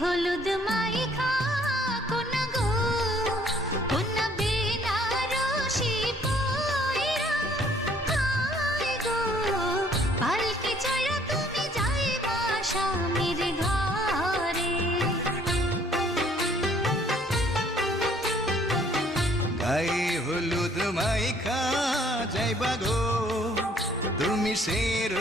হলুদ মাইখা কোনা গো কোনা বেনারসি পয়রা হায় গো পালকি চড়া তুমি যাইবা স্বামীর ঘরে। গায়ে হলুদ মাইখা যাইবা গো তুমি শের